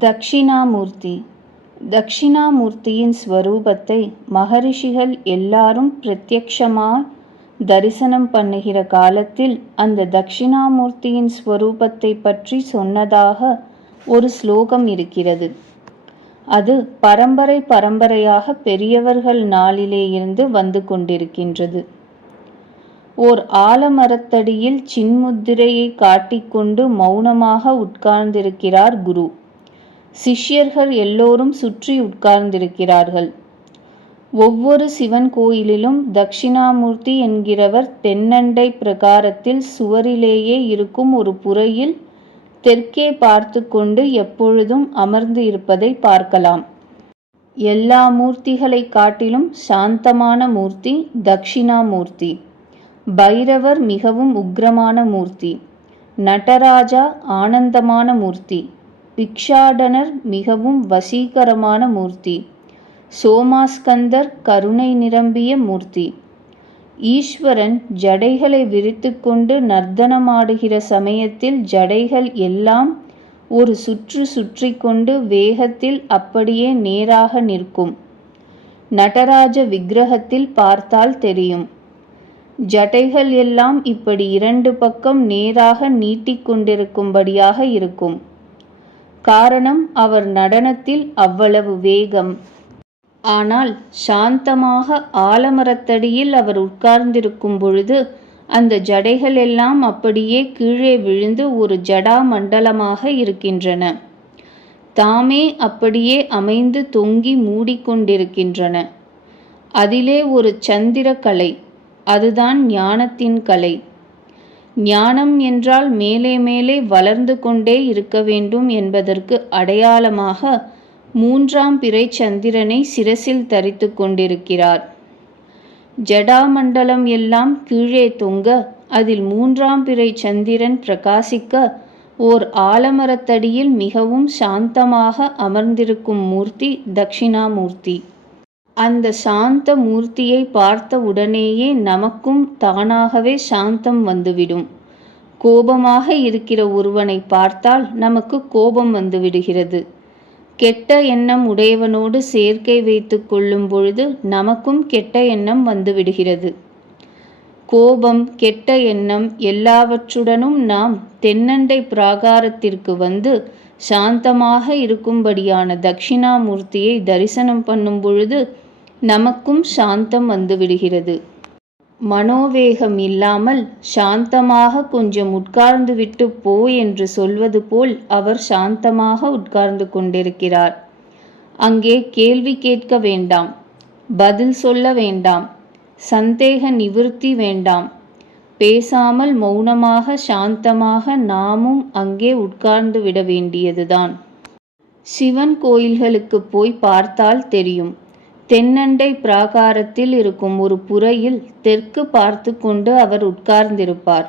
தக்ஷிணாமூர்த்தி தக்ஷிணாமூர்த்தியின் ஸ்வரூபத்தை மகரிஷிகள் எல்லாரும் பிரத்யக்ஷமாக தரிசனம் பண்ணுகிற காலத்தில் அந்த தக்ஷிணாமூர்த்தியின் ஸ்வரூபத்தை பற்றி சொன்னதாக ஒரு ஸ்லோகம் இருக்கிறது. அது பரம்பரை பரம்பரையாக பெரியவர்கள் நாளிலே இருந்து வந்து கொண்டிருக்கின்றது. ஓர் ஆலமரத்தடியில் சின்முத்திரையை காட்டிக்கொண்டு மௌனமாக உட்கார்ந்திருக்கிறார் குரு. சிஷ்யர்கள் எல்லோரும் சுற்றி உட்கார்ந்திருக்கிறார்கள். ஒவ்வொரு சிவன் கோயிலிலும் தட்சிணாமூர்த்தி என்கிறவர் தென்னண்டை பிரகாரத்தில் சுவரிலேயே இருக்கும் ஒரு புறையில் தெற்கே பார்த்து கொண்டு எப்பொழுதும் அமர்ந்து இருப்பதை பார்க்கலாம். எல்லா மூர்த்திகளை காட்டிலும் சாந்தமான மூர்த்தி தக்ஷிணாமூர்த்தி பைரவர் மிகவும் உக்ரமான மூர்த்தி. நடராஜா ஆனந்தமான மூர்த்தி. பிக்ஷாடனர் மிகவும் வசீகரமான மூர்த்தி. சோமாஸ்கந்தர் கருணை நிரம்பிய மூர்த்தி. ஈஸ்வரன் ஜடைகளை விரித்துக்கொண்டு நர்த்தனமாடுகிற சமயத்தில் ஜடைகள் எல்லாம் ஒரு சுற்று சுற்றி கொண்டு வேகத்தில் அப்படியே நேராக நிற்கும். நடராஜ விக்கிரகத்தில் பார்த்தால் தெரியும். ஜடைகள் எல்லாம் இப்படி இரண்டு பக்கம் நேராக நீட்டிக்கொண்டிருக்கும்படியாக இருக்கும். காரணம் அவர் நடனத்தில் அவ்வளவு வேகம். ஆனால் சாந்தமாக ஆலமரத்தடியில் அவர் உட்கார்ந்திருக்கும் பொழுது அந்த ஜடைகள் எல்லாம் அப்படியே கீழே விழுந்து ஒரு ஜடா மண்டலமாக இருக்கின்றன. தாமே அப்படியே அமைந்து தொங்கி மூடிக்கொண்டிருக்கின்றன. அதிலே ஒரு சந்திரக்கலை அதுதான் ஞானத்தின் கலை. ஞானம் என்றால் மேலே மேலே வளர்ந்து கொண்டே இருக்க வேண்டும் என்பதற்கு அடையாளமாக மூன்றாம் பிறை சந்திரனை சிரசில் தரித்து கொண்டிருக்கிறார். ஜடாமண்டலம் எல்லாம் கீழே தொங்க அதில் மூன்றாம் பிறை சந்திரன் பிரகாசிக்க ஓர் ஆலமரத்தடியில் மிகவும் சாந்தமாக அமர்ந்திருக்கும் மூர்த்தி தட்சிணாமூர்த்தி. அந்த சாந்த மூர்த்தியை பார்த்த உடனேயே நமக்கும் தானாகவே சாந்தம் வந்துவிடும். கோபமாக இருக்கிற ஒருவனை பார்த்தால் நமக்கு கோபம் வந்துவிடுகிறது. கெட்ட எண்ணம் உடையவனோடு சேர்க்கை வைத்து கொள்ளும் பொழுது நமக்கும் கெட்ட எண்ணம் வந்துவிடுகிறது. கோபம் கெட்ட எண்ணம் எல்லாவற்றுடனும் நாம் தென்னண்டை பிராகாரத்திற்கு வந்து சாந்தமாக இருக்கும்படியான தட்சிணாமூர்த்தியை தரிசனம் பண்ணும் பொழுது நமக்கும் சாந்தம் வந்துவிடுகிறது மனோவேகம் இல்லாமல் சாந்தமாக கொஞ்சம் உட்கார்ந்து விட்டு போ என்று சொல்வது போல் அவர் சாந்தமாக உட்கார்ந்து கொண்டிருக்கிறார். அங்கே கேள்வி கேட்க வேண்டாம் பதில் சொல்ல வேண்டாம் சந்தேக நிவிருத்தி வேண்டாம் பேசாமல் மௌனமாக சாந்தமாக நாமும் அங்கே உட்கார்ந்து விட வேண்டியதுதான். சிவன் கோயில்களுக்கு போய் பார்த்தால் தெரியும். தென்னண்டை பிராகாரத்தில் இருக்கும் ஒரு புறையில் தெற்கு பார்த்து கொண்டு அவர் உட்கார்ந்திருப்பார்.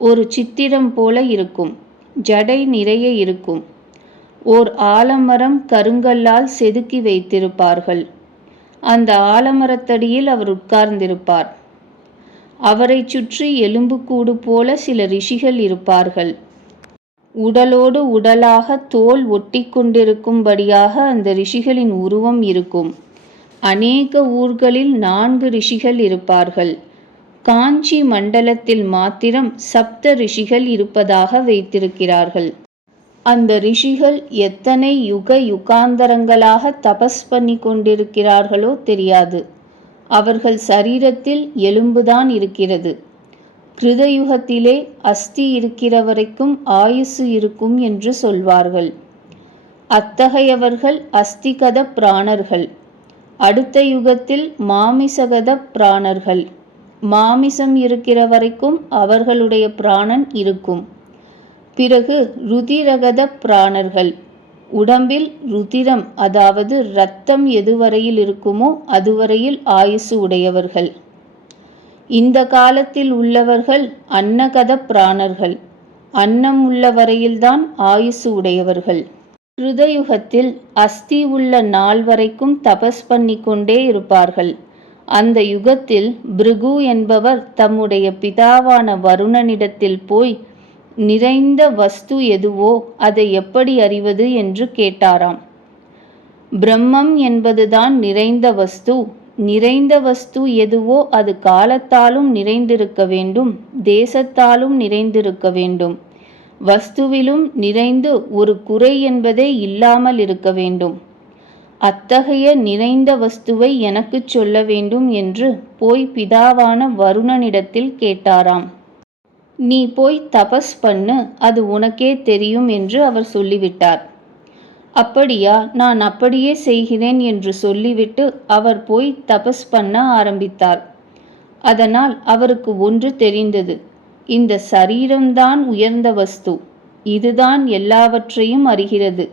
ஒரு சித்திரம் போல இருக்கும். ஜடை நிறைய இருக்கும். ஓர் ஆலமரம் கருங்கல்லால் செதுக்கி வைத்திருப்பார்கள். அந்த ஆலமரத்தடியில் அவர் உட்கார்ந்திருப்பார். அவரை சுற்றி எலும்புக்கூடு போல சில ரிஷிகள் இருப்பார்கள். உடலோடு உடலாக தோல் ஒட்டி கொண்டிருக்கும்படியாக அந்த ரிஷிகளின் உருவம் இருக்கும். அநேக ஊர்களில் நான்கு ரிஷிகள் இருப்பார்கள். காஞ்சி மண்டலத்தில் மாத்திரம் சப்த ரிஷிகள் இருப்பதாக வைத்திருக்கிறார்கள். அந்த ரிஷிகள் எத்தனை யுக யுகாந்தரங்களாக தபஸ் பண்ணி கொண்டிருக்கிறார்களோ தெரியாது. அவர்கள் சரீரத்தில் எலும்புதான் இருக்கிறது. கிருதயுகத்திலே அஸ்தி இருக்கிற வரைக்கும் ஆயுசு இருக்கும் என்று சொல்வார்கள். அத்தகையவர்கள் அஸ்திகத பிராணர்கள். அடுத்த யுகத்தில் மாமிசகத பிராணர்கள். மாமிசம் இருக்கிற வரைக்கும் அவர்களுடைய பிராணன் இருக்கும். பிறகு ருதிரகத பிராணர்கள். உடம்பில் ருதிரம் அதாவது இரத்தம் எதுவரையில் இருக்குமோ அதுவரையில் ஆயுசு உடையவர்கள். இந்த காலத்தில் உள்ளவர்கள் அன்னகத பிராணர்கள். அன்னம் உள்ள வரையில்தான் ஆயுசு உடையவர்கள். ஹிருதயுகத்தில் அஸ்தி உள்ள நாள் வரைக்கும் தபஸ் பண்ணி கொண்டே இருப்பார்கள். அந்த யுகத்தில் பிருகு என்பவர் தம்முடைய பிதாவான வருணனிடத்தில் போய் நிறைந்த வஸ்து எதுவோ அதை எப்படி அறிவது என்று கேட்டாராம். பிரம்மம் என்பதுதான் நிறைந்த வஸ்து. நிறைந்த வஸ்து எதுவோ அது காலத்தாலும் நிறைந்திருக்க வேண்டும் தேசத்தாலும் நிறைந்திருக்க வேண்டும். வஸ்துவிலும் நிறைந்து ஒரு குறை என்பதே இல்லாமல் இருக்க வேண்டும். அத்தகைய நிறைந்த வஸ்துவை எனக்குச் சொல்ல வேண்டும் என்று போய் பிதாவான வருணனிடத்தில் கேட்டாராம். நீ போய் தபஸ் பண்ணு அது உனக்கே தெரியும் என்று அவர் சொல்லிவிட்டார். அப்படியா நான் அப்படியே செய்கிறேன் என்று சொல்லிவிட்டு அவர் போய் தபஸ் பண்ண ஆரம்பித்தார். அதனால் அவருக்கு ஒன்று தெரிந்தது இந்த சரீரம்தான் உயர்ந்த வஸ்து இதுதான் எல்லாவற்றையும் அறிகிறது.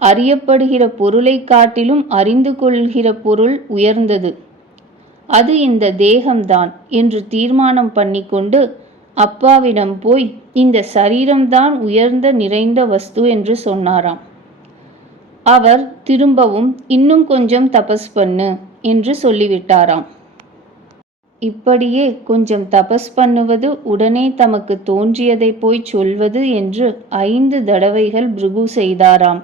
அறியப்படுகிற பொருளை காட்டிலும் அறிந்து கொள்கிற பொருள் உயர்ந்தது. அது இந்த தேகம்தான் என்று தீர்மானம் பண்ணிக்கொண்டு அப்பாவிடம் போய் இந்த சரீரம்தான் உயர்ந்த நிறைந்த வஸ்து என்று சொன்னாராம். அவர் திரும்பவும் இன்னும் கொஞ்சம் தபஸ் பண்ணு என்று சொல்லிவிட்டாராம். இப்படியே கொஞ்சம் தபஸ் பண்ணுவது உடனே தமக்கு தோன்றியதை போய் சொல்வது என்று ஐந்து தடவைகள் பிருகு செய்தாராம்.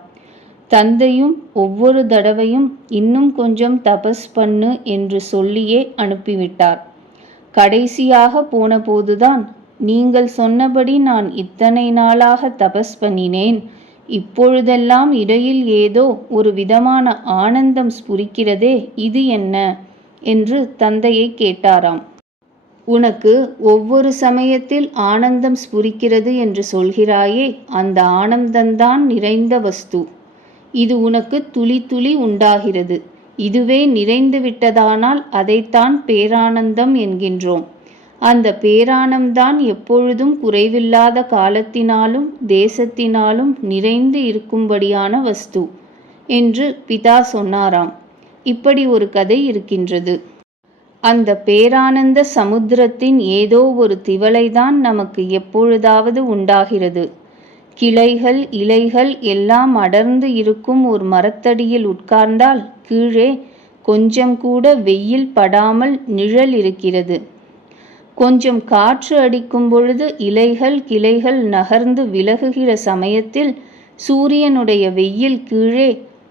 தந்தையும் ஒவ்வொரு தடவையும் இன்னும் கொஞ்சம் தபஸ் பண்ணு என்று சொல்லியே அனுப்பிவிட்டார். கடைசியாக போனபோதுதான் நீங்கள் சொன்னபடி நான் இத்தனை நாளாக தபஸ் பண்ணினேன். இப்பொழுதெல்லாம் இடையில் ஏதோ ஒரு விதமான ஆனந்தம் ஸ்புரிக்கிறதே இது என்ன? என்று தந்தையை கேட்டாராம். உனக்கு ஒவ்வொரு சமயத்தில் ஆனந்தம் ஸ்புரிக்கிறது என்று சொல்கிறாயே அந்த ஆனந்தந்தான் நிறைந்த வஸ்து. இது உனக்கு துளி துளி உண்டாகிறது. இதுவே நிறைந்து விட்டதானால் அதைத்தான் பேரானந்தம் என்கின்றோம். அந்த பேரானந்தான் எப்பொழுதும் குறைவில்லாத காலத்தினாலும் தேசத்தினாலும் நிறைந்து இருக்கும்படியான வஸ்து என்று பிதா சொன்னாராம். இப்படி ஒரு கதை இருக்கின்றது. அந்த பேரானந்த சமுத்திரத்தின் ஏதோ ஒரு திவலைதான் நமக்கு எப்பொழுதாவது உண்டாகிறது. கிளைகள் இலைகள் எல்லாம் அடர்ந்து இருக்கும் ஒரு மரத்தடியில் உட்கார்ந்தால் கீழே கொஞ்சம் கூட வெயில் படாமல் நிழல் இருக்கிறது. கொஞ்சம் காற்று அடிக்கும் பொழுது இலைகள் கிளைகள் நகர்ந்து விலகுகிற சமயத்தில் சூரியனுடைய வெயில் கீழே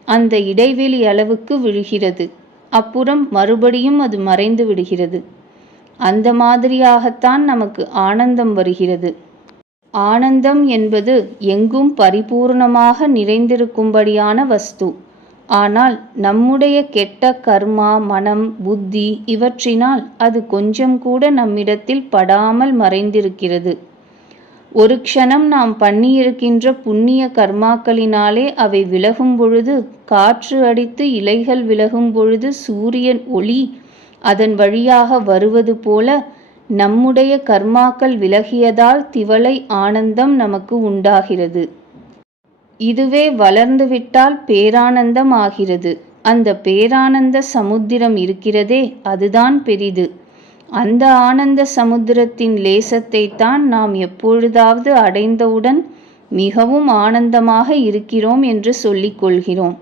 அந்த இடைவெளி அளவுக்கு விழுகிறது. அப்புறம் மறுபடியும் அது மறைந்து விடுகிறது. அந்த மாதிரியாகத்தான் நமக்கு ஆனந்தம் வருகிறது. ஆனந்தம் என்பது எங்கும் பரிபூர்ணமாக நிறைந்திருக்கும்படியான வஸ்து. ஆனால் நம்முடைய கெட்ட கர்மா மனம் புத்தி இவற்றினால் அது கொஞ்சம் கூட நம்மிடத்தில் படாமல் மறைந்திருக்கிறது. ஒரு க்ஷணம் நாம் பண்ணியிருக்கின்ற புண்ணிய கர்மாக்களினாலே அவை விலகும் பொழுது காற்று அடித்து இலைகள் விலகும் பொழுது சூரியன் ஒளி அதன் வழியாக வருவது போல நம்முடைய கர்மாக்கள் விலகியதால் திவளை ஆனந்தம் நமக்கு உண்டாகிறது. இதுவே வளர்ந்துவிட்டால் பேரானந்தம் ஆகிறது அந்த பேரானந்த சமுத்திரம் இருக்கிறதே அதுதான் பெரிது. அந்த ஆனந்த சமுத்திரத்தின் லேசத்தை தான் நாம் எப்பொழுதாவது அடைந்தவுடன் மிகவும் ஆனந்தமாக இருக்கிறோம் என்று சொல்லிக் கொள்கிறோம்.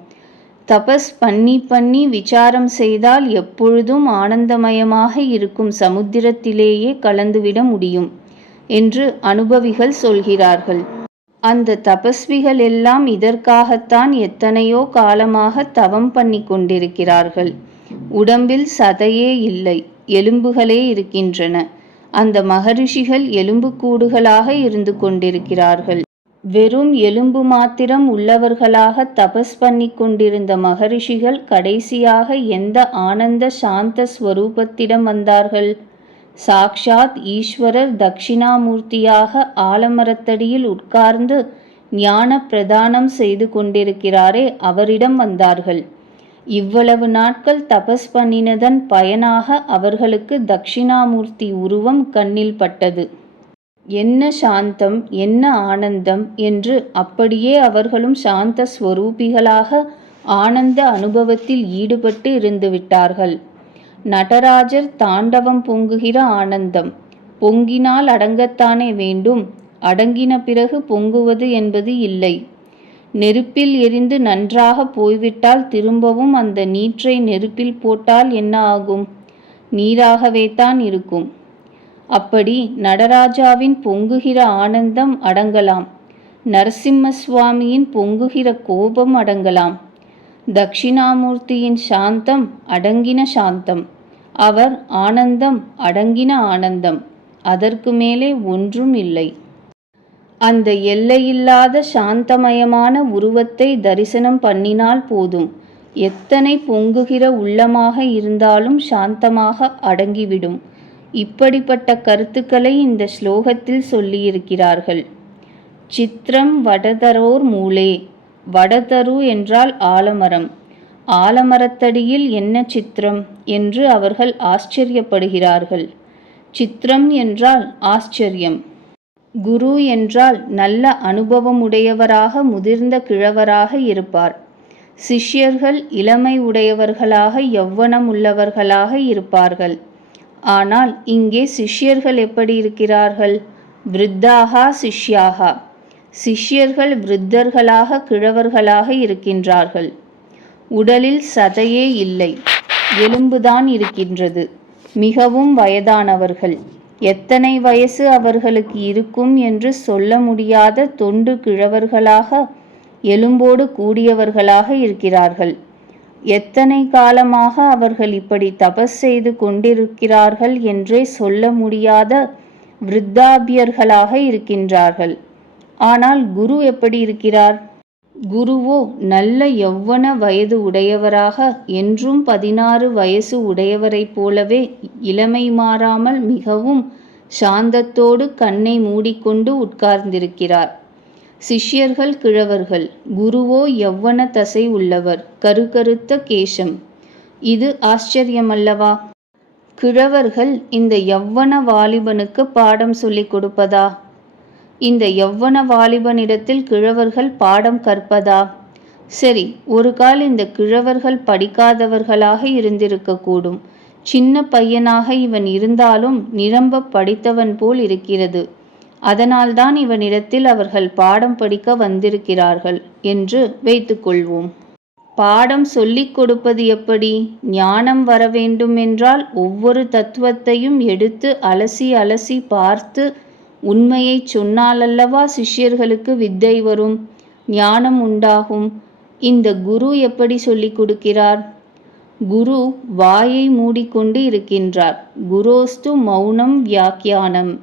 தபஸ் பண்ணி பண்ணி விசாரம் செய்தால் எப்பொழுதும் ஆனந்தமயமாக இருக்கும் சமுத்திரத்திலேயே கலந்துவிட முடியும் என்று அனுபவிகள் சொல்கிறார்கள். அந்த தபஸ்விகள் எல்லாம் இதற்காகத்தான் எத்தனையோ காலமாக தவம் பண்ணி கொண்டிருக்கிறார்கள். உடம்பில் சதையே இல்லை எலும்புகளே இருக்கின்றன. அந்த மகரிஷிகள் எலும்புக்கூடுகளாக இருந்து கொண்டிருக்கிறார்கள். வெறும் எலும்பு மாத்திரம் உள்ளவர்களாக தபஸ் பண்ணி கொண்டிருந்த மகரிஷிகள் கடைசியாக எந்த ஆனந்த சாந்த ஸ்வரூபத்திடம் வந்தார்கள்? சாக்ஷாத் ஈஸ்வரர் தட்சிணாமூர்த்தியாக ஆலமரத்தடியில் உட்கார்ந்து ஞான பிரதானம் செய்து கொண்டிருக்கிறாரே அவரிடம் வந்தார்கள். இவ்வளவு நாட்கள் தபஸ் பண்ணினதன் பயனாக அவர்களுக்கு தட்சிணாமூர்த்தி உருவம் கண்ணில் பட்டது. என்ன சாந்தம் என்ன ஆனந்தம் என்று அப்படியே அவர்களும் சாந்த ஸ்வரூபிகளாக ஆனந்த அனுபவத்தில் ஈடுபட்டு இருந்துவிட்டார்கள் நடராஜர் தாண்டவம் பொங்குகிற ஆனந்தம். பொங்கினால் அடங்கத்தானே வேண்டும். அடங்கின பிறகு பொங்குவது என்பது இல்லை. நெருப்பில் எரிந்து நன்றாக போய்விட்டால் திரும்பவும் அந்த நீற்றை நெருப்பில் போட்டால் என்ன ஆகும்? நீராகவே தான் இருக்கும். அப்படி நடராஜாவின் பொங்குகிற ஆனந்தம் அடங்கலாம். நரசிம்ம சுவாமியின் பொங்குகிற கோபம் அடங்கலாம். தக்ஷிணாமூர்த்தியின் சாந்தம் அடங்கின சாந்தம். அவர் ஆனந்தம் அடங்கின ஆனந்தம். அதற்கு மேலே ஒன்றும் இல்லை. அந்த எல்லையில்லாத சாந்தமயமான உருவத்தை தரிசனம் பண்ணினால் போதும். எத்தனை பொங்குகிற உள்ளமாக இருந்தாலும் சாந்தமாக அடங்கிவிடும். இப்படிப்பட்ட கருத்துக்களை இந்த ஸ்லோகத்தில் சொல்லியிருக்கிறார்கள். சித்திரம் வடதரோர் மூலே வடதரு என்றால் ஆலமரம். ஆலமரத்தடியில் என்ன சித்திரம்? என்று அவர்கள் ஆச்சரியப்படுகிறார்கள். சித்திரம் என்றால் ஆச்சரியம். குரு என்றால் நல்ல அனுபவமுடையவராக முதிர்ந்த கிழவராக இருப்பார். சிஷ்யர்கள் இளமை உடையவர்களாக யவ்வனம் உள்ளவர்களாக இருப்பார்கள். ஆனால் இங்கே சிஷ்யர்கள் எப்படி இருக்கிறார்கள்? விருத்தாகா சிஷ்யாகா. சிஷ்யர்கள் விருத்தர்களாக கிழவர்களாக இருக்கின்றார்கள். உடலில் சதையே இல்லை. எலும்புதான் இருக்கின்றது. மிகவும் வயதானவர்கள். எத்தனை வயசு அவர்களுக்கு இருக்கும் என்று சொல்ல முடியாத தொண்டு கிழவர்களாக எலும்போடு கூடியவர்களாக இருக்கிறார்கள். எத்தனை காலமாக அவர்கள் இப்படி தபஸ் செய்து கொண்டிருக்கிறார்கள் என்றே சொல்ல முடியாத விருத்தாபியர்களாக இருக்கின்றார்கள். ஆனால் குரு எப்படி இருக்கிறார்? குருவோ நல்ல யௌவன வயது உடையவராக என்றும் பதினாறு வயசு உடையவரைப் போலவே இளமை மாறாமல் மிகவும் சாந்தத்தோடு கண்ணை மூடிக்கொண்டு உட்கார்ந்திருக்கிறார். சிஷ்யர்கள் கிழவர்கள் குருவோ யவ்வன தசை உள்ளவர் கருகருத்த கேசம். இது ஆச்சரியமல்லவா? கிழவர்கள் இந்த யவ்வன வாலிபனுக்கு பாடம் சொல்லிக் கொடுப்பதா? இந்த யவ்வன வாலிபனிடத்தில் கிழவர்கள் பாடம் கற்பதா? சரி ஒரு கால் இந்த கிழவர்கள் படிக்காதவர்களாக இருந்திருக்கக்கூடும். சின்ன பையனாக இவன் இருந்தாலும் நிரம்ப படித்தவன் போல் இருக்கிறது. அதனால்தான் இவனிடத்தில் அவர்கள் பாடம் படிக்க வந்திருக்கிறார்கள் என்று வைத்துக்கொள்வோம் பாடம் சொல்லிக் கொடுப்பது எப்படி? ஞானம் வர வேண்டும் என்றால் ஒவ்வொரு தத்துவத்தையும் எடுத்து அலசி அலசி பார்த்து உண்மையை சொன்னாலல்லவா சிஷ்யர்களுக்கு வித்தை வரும்? ஞானம் உண்டாகும். இந்த குரு எப்படி சொல்லிக் கொடுக்கிறார்? குரு வாயை மூடிக்கொண்டு இருக்கின்றார். குரோஸ்து மௌனம் வியாக்கியானம்.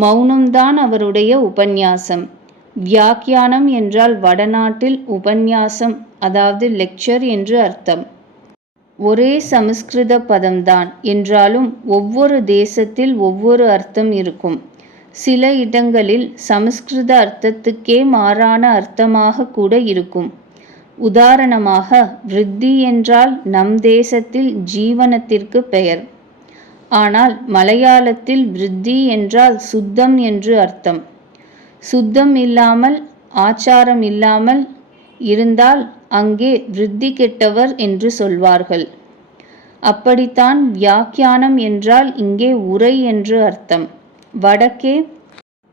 மௌனம்தான் அவருடைய உபன்யாசம். வியாக்கியானம் என்றால் வடநாட்டில் உபன்யாசம் அதாவது லெக்சர் என்று அர்த்தம். ஒரே சமஸ்கிருத பதம்தான். என்றாலும் ஒவ்வொரு தேசத்தில் ஒவ்வொரு அர்த்தம் இருக்கும். சில இடங்களில் சமஸ்கிருத அர்த்தத்துக்கே மாறான அர்த்தமாக கூட இருக்கும். உதாரணமாக விருத்தி என்றால் நம் தேசத்தில் ஜீவனத்திற்கு பெயர். ஆனால் மலையாளத்தில் விருத்தி என்றால் சுத்தம் என்று அர்த்தம். சுத்தம் இல்லாமல் ஆச்சாரம் இல்லாமல் இருந்தால் அங்கே விருத்தி கெட்டவர் என்று சொல்வார்கள். அப்படித்தான் வியாக்கியானம் என்றால் இங்கே உரை என்று அர்த்தம். வடக்கே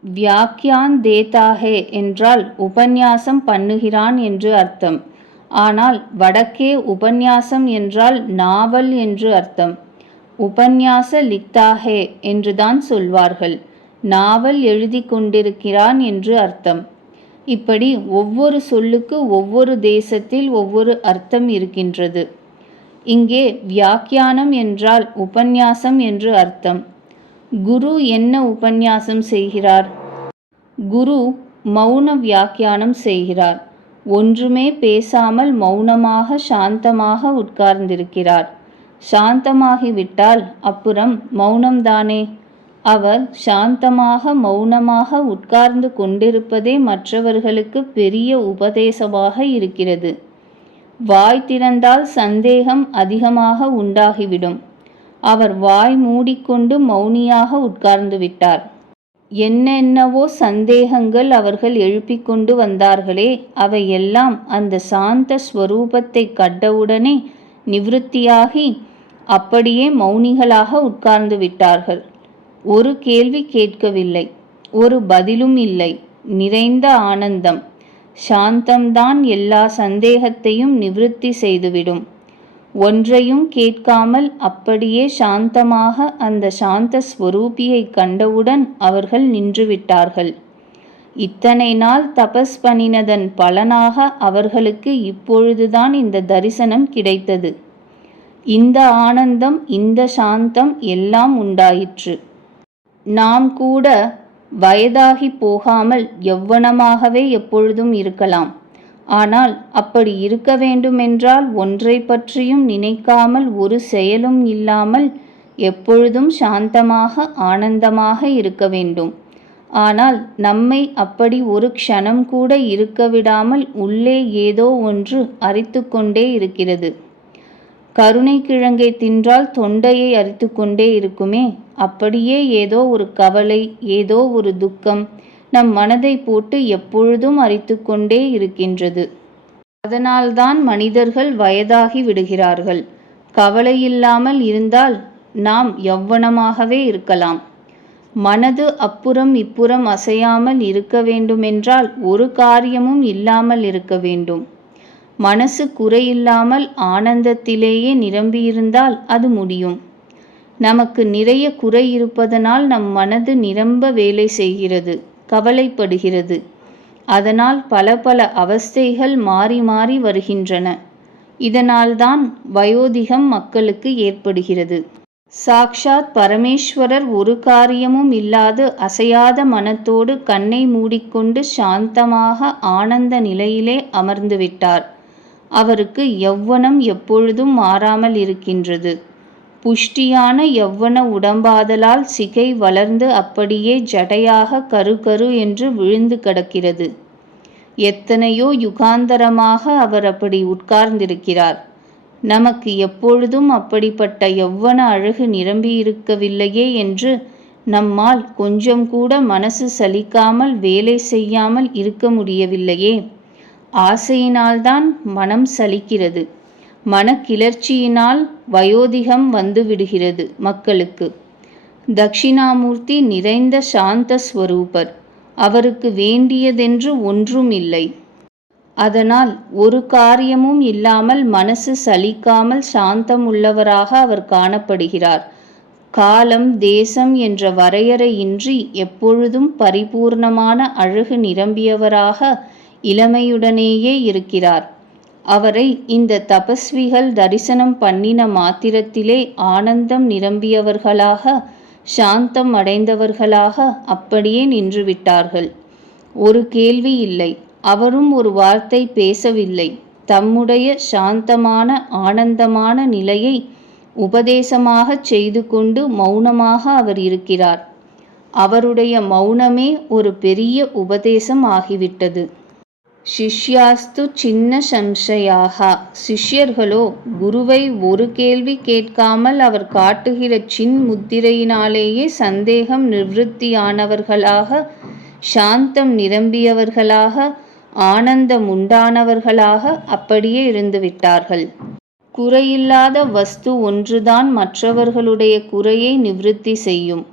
வியாக்கியான் தேதாஹே என்றால் உபன்யாசம் பண்ணுகிறான் என்று அர்த்தம். ஆனால் வடக்கே உபன்யாசம் என்றால் நாவல் என்று அர்த்தம். உபன்யாச லிக்தாஹே என்றுதான் சொல்வார்கள். நாவல் எழுதி கொண்டிருக்கிறான் என்று அர்த்தம். இப்படி ஒவ்வொரு சொல்லுக்கு ஒவ்வொரு தேசத்தில் ஒவ்வொரு அர்த்தம் இருக்கின்றது. இங்கே வியாக்கியானம் என்றால் உபன்யாசம் என்று அர்த்தம். குரு என்ன உபன்யாசம் செய்கிறார்? குரு மௌன வியாக்கியானம் செய்கிறார். ஒன்றுமே பேசாமல் மௌனமாக சாந்தமாக உட்கார்ந்திருக்கிறார். சாந்தமாகிவிட்டால் அப்புறம் மௌனம்தானே? அவர் சாந்தமாக மௌனமாக உட்கார்ந்து கொண்டிருப்பதே மற்றவர்களுக்கு பெரிய உபதேசமாக இருக்கிறது. வாய் திறந்தால் சந்தேகம் அதிகமாக உண்டாகிவிடும். அவர் வாய் மூடிக்கொண்டு மௌனியாக உட்கார்ந்து விட்டார். என்னென்னவோ சந்தேகங்கள் அவர்கள் எழுப்பிக் கொண்டு வந்தார்களே அவையெல்லாம் அந்த சாந்த ஸ்வரூபத்தை கண்டவுடனே நிவிருத்தியாகி அப்படியே மௌனிகளாக உட்கார்ந்து விட்டார்கள். ஒரு கேள்வி கேட்கவில்லை ஒரு பதிலும் இல்லை. நிறைந்த ஆனந்தம் சாந்தம்தான் எல்லா சந்தேகத்தையும் நிவிருத்தி செய்துவிடும். ஒன்றையும் கேட்காமல் அப்படியே சாந்தமாக அந்த சாந்த ஸ்வரூபியை கண்டவுடன் அவர்கள் நின்றுவிட்டார்கள். இத்தனை நாள் தபஸ் பண்ணினதன் பலனாக அவர்களுக்கு இப்பொழுதுதான் இந்த தரிசனம் கிடைத்தது. இந்த ஆனந்தம் இந்த சாந்தம் எல்லாம் உண்டாயிற்று. நாம் கூட வயதாகி போகாமல் எவ்வனமாகவே எப்பொழுதும் இருக்கலாம். ஆனால் அப்படி இருக்க வேண்டுமென்றால் ஒன்றை பற்றியும் நினைக்காமல் ஒரு செயலும் இல்லாமல் எப்பொழுதும் சாந்தமாக ஆனந்தமாக இருக்க வேண்டும். ஆனால் நம்மை அப்படி ஒரு க்ஷணம் கூட இருக்க விடாமல் உள்ளே ஏதோ ஒன்று அரித்து கொண்டே இருக்கிறது. கருணை கிழங்கை தின்றால் தொண்டையை அரித்து கொண்டே இருக்குமே அப்படியே ஏதோ ஒரு கவலை ஏதோ ஒரு துக்கம் நம் மனதை போட்டு எப்பொழுதும் அரித்து கொண்டே இருக்கின்றது. அதனால்தான் மனிதர்கள் வயதாகி விடுகிறார்கள். கவலை இல்லாமல் இருந்தால் நாம் யவ்வனமாகவே இருக்கலாம். மனது அப்புறம் இப்புறம் அசையாமல் இருக்க வேண்டுமென்றால் ஒரு காரியமும் இல்லாமல் இருக்க வேண்டும். மனசு குறையில்லாமல் ஆனந்தத்திலேயே நிரம்பியிருந்தால் அது முடியும். நமக்கு நிறைய குறை இருப்பதனால் நம் மனது நிரம்ப வேலை செய்கிறது. கவலைப்படுகிறது. அதனால் பல பல அவஸ்தைகள் மாறி மாறி வருகின்றன. இதனால்தான் வயோதிகம் மக்களுக்கு ஏற்படுகிறது. சாக்ஷாத் பரமேஸ்வரர் ஒரு காரியமும் இல்லாது அசையாத மனத்தோடு கண்ணை மூடிக்கொண்டு சாந்தமாக ஆனந்த நிலையிலே அமர்ந்துவிட்டார். அவருக்கு யௌவனம் எப்பொழுதும் மாறாமல் இருக்கின்றது. புஷ்டியான யௌவன உடம்பாதலால் சிகை வளர்ந்து அப்படியே ஜடையாக கரு கரு என்று விழுந்து கிடக்கிறது. எத்தனையோ யுகாந்தரமாக அவர் அப்படி உட்கார்ந்திருக்கிறார். நமக்கு எப்பொழுதும் அப்படிப்பட்ட யௌவன அழகு நிரம்பியிருக்கவில்லையே என்று நம்மால் கொஞ்சம் கூட மனசு சலிக்காமல் வேலை செய்யாமல் இருக்க முடியவில்லையே. ஆசையினால்தான் மனம் சலிக்கிறது. மனக்கிளர்ச்சியினால் வயோதிகம் வந்துவிடுகிறது மக்களுக்கு. தக்ஷிணாமூர்த்தி நிறைந்த சாந்த ஸ்வரூபர் அவருக்கு வேண்டியதென்று ஒன்றும் இல்லை அதனால் ஒரு காரியமும் இல்லாமல் மனசு சலிக்காமல் சாந்தம் உள்ளவராக அவர் காணப்படுகிறார். காலம் தேசம் என்ற வரையறையின்றி எப்பொழுதும் பரிபூர்ணமான அழகு நிரம்பியவராக இளமையுடனேயே இருக்கிறார். அவரை இந்த தபஸ்விகள் தரிசனம் பண்ணின மாத்திரத்திலே ஆனந்தம் நிரம்பியவர்களாக சாந்தம் அடைந்தவர்களாக அப்படியே நின்றுவிட்டார்கள். ஒரு கேள்வி இல்லை. அவரும் ஒரு வார்த்தை பேசவில்லை. தம்முடைய சாந்தமான ஆனந்தமான நிலையை உபதேசமாகச் செய்து கொண்டு மௌனமாக அவர் இருக்கிறார். அவருடைய மௌனமே ஒரு பெரிய உபதேசம் ஆகிவிட்டது. சிஷ்யாஸ்து சின்ன சம்சயாகா. சிஷ்யர்களோ குருவை ஒரு கேள்வி கேட்காமல் அவர் காட்டுகிற சின் முத்திரையினாலேயே சந்தேகம் நிவத்தியானவர்களாக சாந்தம் நிரம்பியவர்களாக ஆனந்தம் உண்டானவர்களாக அப்படியே இருந்துவிட்டார்கள் குறையில்லாத வஸ்து ஒன்றுதான் மற்றவர்களுடைய குறையை நிவிருத்தி செய்யும்.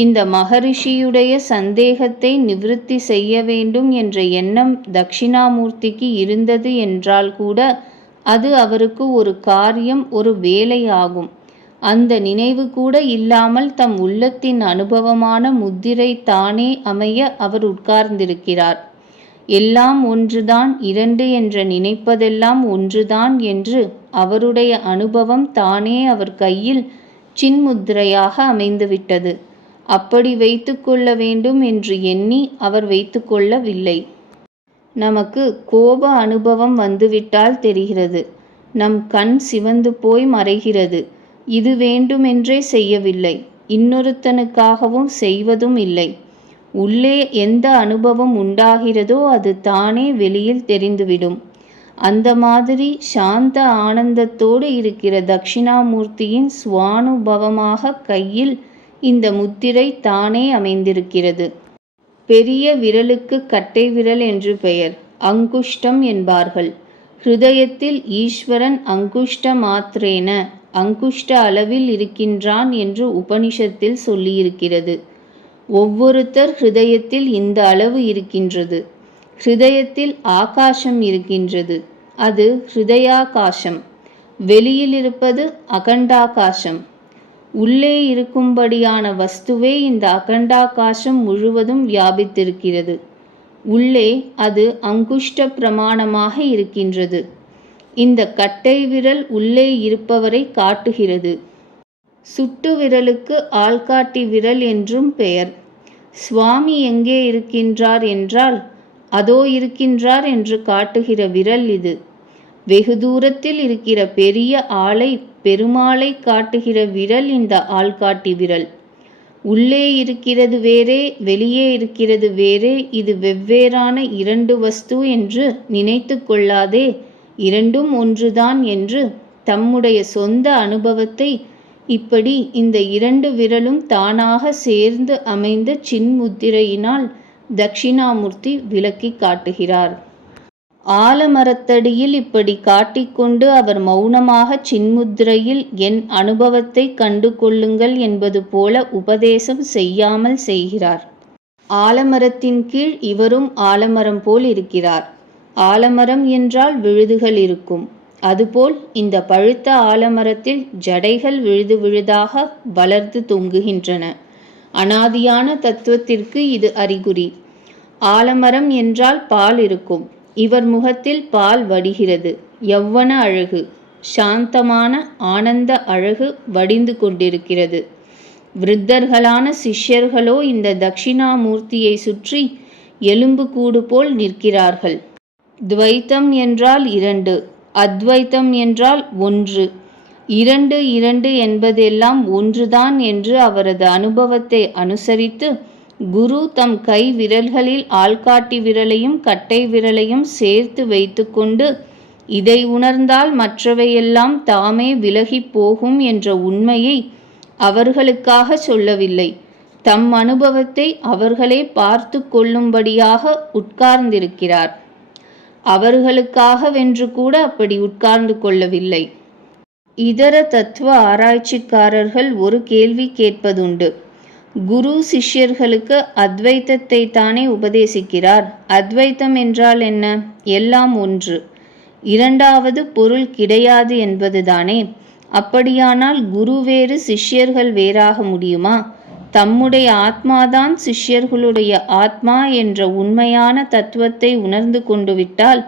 இந்த மகரிஷியுடைய சந்தேகத்தை நிவிருத்தி செய்ய வேண்டும் என்ற எண்ணம் தட்சிணாமூர்த்திக்கு இருந்தது என்றால் கூட அது அவருக்கு ஒரு காரியம் ஒரு வேலை ஆகும் அந்த நினைவு கூட இல்லாமல் தம் உள்ளத்தின் அனுபவமான முத்திரை தானே அமைய அவர் உட்கார்ந்திருக்கிறார். எல்லாம் ஒன்றுதான் இரண்டு என்ற நினைப்பதெல்லாம் ஒன்றுதான் என்று அவருடைய அனுபவம் தானே அவர் கையில் சின்முத்திரையாக அமைந்துவிட்டது. அப்படி வைத்து கொள்ள வேண்டும் என்று எண்ணி அவர் வைத்து கொள்ளவில்லை. நமக்கு கோப அனுபவம் வந்துவிட்டால் தெரிகிறது. நம் கண் சிவந்து போய் மறைகிறது. இது வேண்டுமென்றே செய்யவில்லை. இன்னொருத்தனுக்காகவும் செய்வதும் இல்லை. உள்ளே எந்த அனுபவம் உண்டாகிறதோ அது தானே வெளியில் தெரிந்துவிடும். அந்த மாதிரி சாந்த ஆனந்தத்தோடு இருக்கிற தட்சிணாமூர்த்தியின் சுவானுபவமாக கையில் இந்த முத்திரை தானே அமைந்திருக்கிறது. பெரிய விரலுக்கு கட்டை விரல் என்று பெயர். அங்குஷ்டம் என்பார்கள். ஹிருதயத்தில் ஈஸ்வரன் அங்குஷ்ட மாத்திரேன அங்குஷ்ட அளவில் இருக்கின்றான் என்று உபனிஷத்தில் சொல்லியிருக்கிறது. ஒவ்வொருத்தர் ஹிருதயத்தில் இந்த அளவு இருக்கின்றது. ஹிருதயத்தில் ஆகாசம் இருக்கின்றது. அது ஹிருதயாகாசம். வெளியில் இருப்பது அகண்டாகாசம். உள்ளே இருக்கும்படியான வஸ்துவே இந்த அகண்டாகாசம் முழுவதும் வியாபித்திருக்கிறது. உள்ளே அது அங்குஷ்ட பிரமாணமாக இருக்கின்றது. இந்த கட்டை விரல் உள்ளே இருப்பவரை காட்டுகிறது. சுட்டு விரலுக்கு ஆள்காட்டி விரல் என்றும் பெயர். சுவாமி எங்கே இருக்கின்றார் என்றால் அதோ இருக்கின்றார் என்று காட்டுகிற விரல் இது. வெகு தூரத்தில் இருக்கிற பெரிய ஆளை பெருமாளை காட்டுகிற விரல் இந்த ஆள்காட்டி விரல். உள்ளே இருக்கிறது வேறே வெளியே இருக்கிறது வேறே இது வெவ்வேறான இரண்டு வஸ்து என்று நினைத்து கொள்ளாதே இரண்டும் ஒன்றுதான் என்று தம்முடைய சொந்த அனுபவத்தை இப்படி இந்த இரண்டு விரலும் தானாக சேர்ந்து அமைந்த சின்முத்திரையினால் தட்சிணாமூர்த்தி விளக்கி காட்டுகிறார். ஆலமரத்தடியில் இப்படி காட்டிக்கொண்டு அவர் மௌனமாக சின்முத்திரையில் என் அனுபவத்தை கண்டு கொள்ளுங்கள் என்பது போல உபதேசம் செய்யாமல் செய்கிறார். ஆலமரத்தின் கீழ் இவரும் ஆலமரம் போல் இருக்கிறார். ஆலமரம் என்றால் விழுதுகள் இருக்கும். அதுபோல் இந்த பழுத்த ஆலமரத்தில் ஜடைகள் விழுது விழுதாக வளர்ந்து தொங்குகின்றன. அனாதியான தத்துவத்திற்கு இது அறிகுறி. ஆலமரம் என்றால் பால் இருக்கும். இவர் முகத்தில் பால் வடிகிறது. யவ்வன அழகு சாந்தமான ஆனந்த அழகு வடிந்து கொண்டிருக்கிறது. விருத்தர்களான சிஷ்யர்களோ இந்த தட்சிணாமூர்த்தியை சுற்றி எலும்பு கூடு போல் நிற்கிறார்கள். துவைத்தம் என்றால் இரண்டு அத்வைத்தம் என்றால் ஒன்று. இரண்டு இரண்டு என்பதெல்லாம் ஒன்றுதான் என்று அவரது அனுபவத்தை அனுசரித்து குரு தம் கை விரல்களில் ஆள்காட்டி விரலையும் கட்டை விரலையும் சேர்த்து வைத்துக்கொண்டு இதை உணர்ந்தால் மற்றவையெல்லாம் தாமே விலகிப் போகும் என்ற உண்மையை அவர்களுக்காக சொல்லவில்லை. தம் அனுபவத்தை அவர்களே பார்த்து கொள்ளும்படியாக உட்கார்ந்திருக்கிறார். அவர்களுக்காகவென்று கூட அப்படி உட்கார்ந்து கொள்ளவில்லை. இதர தத்துவ ஆராய்ச்சிக்காரர்கள் ஒரு கேள்வி கேட்பதுண்டு. குரு சிஷ்யர்களுக்கு அத்வைத்தத்தை தானே உபதேசிக்கிறார். அத்வைத்தம் என்றால் என்ன? எல்லாம் ஒன்று. இரண்டாவது பொருள் கிடையாது என்பதுதானே? அப்படியானால் குரு வேறு சிஷ்யர்கள் வேறாக முடியுமா? தம்முடைய ஆத்மாதான் சிஷ்யர்களுடைய ஆத்மா என்ற உண்மையான தத்துவத்தை உணர்ந்து கொண்டு விட்டால்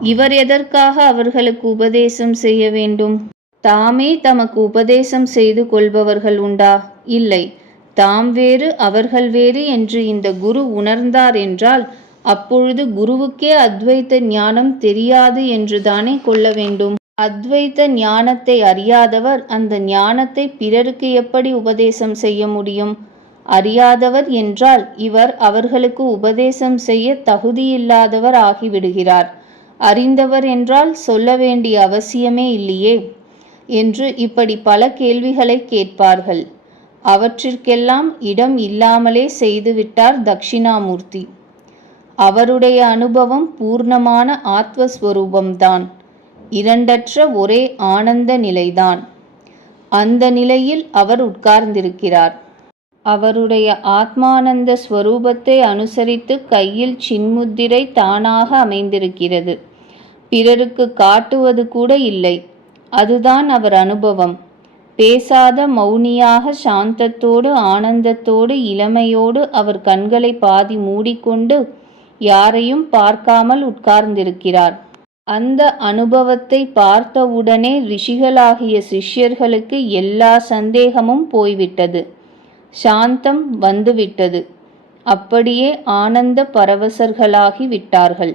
இவர் எதற்காக அவர்களுக்கு உபதேசம் செய்ய வேண்டும்? தாமே தமக்கு உபதேசம் செய்து கொள்பவர்கள் உண்டா? இல்லை. தாம் வேறு அவர்கள் வேறு என்று இந்த குரு உணர்ந்தார் என்றால் அப்பொழுது குருவுக்கே அத்வைத்த ஞானம் தெரியாது என்று தானே கொள்ள வேண்டும். அத்வைத்த ஞானத்தை அறியாதவர் அந்த ஞானத்தை பிறருக்கு எப்படி உபதேசம் செய்ய முடியும்? அறியாதவர் என்றால் இவர் அவர்களுக்கு உபதேசம் செய்ய தகுதியில்லாதவர் ஆகிவிடுகிறார். அறிந்தவர் என்றால் சொல்ல வேண்டிய அவசியமே இல்லையே என்று இப்படி பல கேள்விகளை கேட்பார்கள். அவற்றிற்கெல்லாம் இடம் இல்லாமலே செய்துவிட்டார் தக்ஷிணாமூர்த்தி அவருடைய அனுபவம் பூர்ணமான ஆத்மஸ்வரூபம்தான். இரண்டற்ற ஒரே ஆனந்த நிலைதான். அந்த நிலையில் அவர் உட்கார்ந்திருக்கிறார். அவருடைய ஆத்மானந்த ஸ்வரூபத்தை அனுசரித்து கையில் சின்முத்திரை தானாக அமைந்திருக்கிறது. பிறருக்கு காட்டுவது கூட இல்லை. அதுதான் அவர் அனுபவம். பேசாத மௌனியாக சாந்தத்தோடு ஆனந்தத்தோடு இளமையோடு அவர் கண்களை பாதி மூடிக்கொண்டு யாரையும் பார்க்காமல் உட்கார்ந்திருக்கிறார். அந்த அனுபவத்தை பார்த்தவுடனே ரிஷிகளாகிய சிஷ்யர்களுக்கு எல்லா சந்தேகமும் போய்விட்டது. சாந்தம் வந்துவிட்டது. அப்படியே ஆனந்த பரவசர்களாகி விட்டார்கள்.